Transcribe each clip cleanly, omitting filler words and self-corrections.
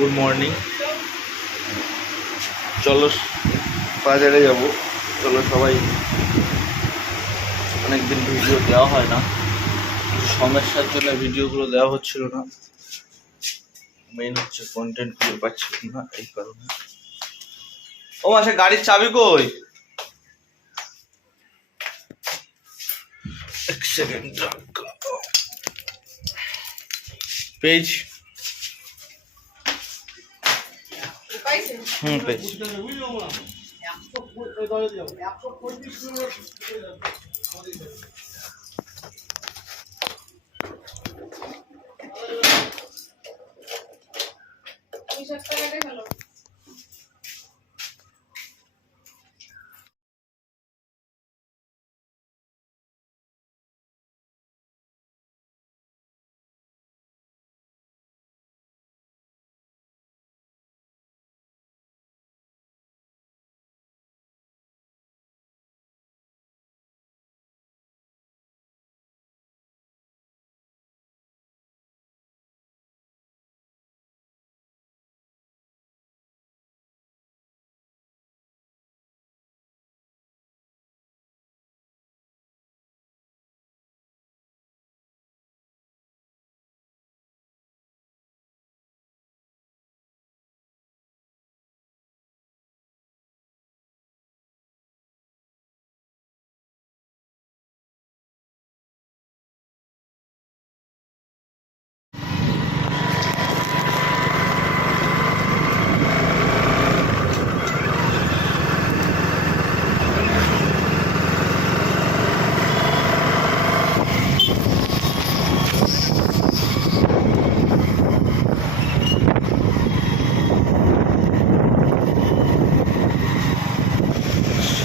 Good morning. চলো বাজারে যাব। চলো সবাই, অনেকদিন ভিডিও দেওয়া হয় না, সমস্যার জন্য ভিডিওগুলো দেওয়া হচ্ছিল না। মেইন হচ্ছে কন্টেন্ট খুঁজে পাচ্ছি না, এই কারণে। ও মাসে গাড়ির চাবি কই? এক সেকেন্ড পেজ। পেজ।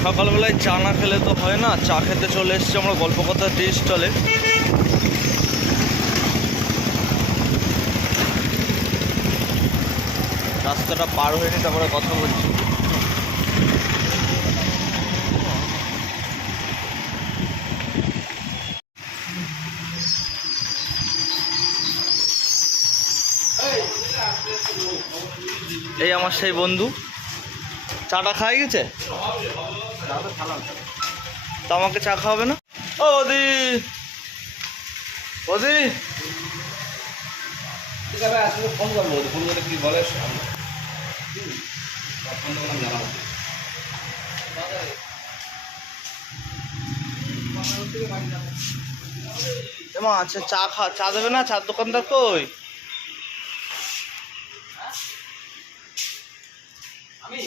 সকালবেলায় চা না খেলে তো হয় না, চা খেতে চলে এসেছি আমরা গল্পকথা টি স্টলে। রাস্তাটা পার হয়নি, তারপরে কথা বলছি। এই আমার সেই বন্ধু, চাটা খাই গেছে, তো আমাকে চা খাওয়াবে না? ও ওদি ওদি, ঠিক আছে, আসলে ফোন করবো, ফোন করে কি বলে ফোন করলাম, জানাবো। এমা আচ্ছা, চা দেবে না? চার দোকানদার কই? আমি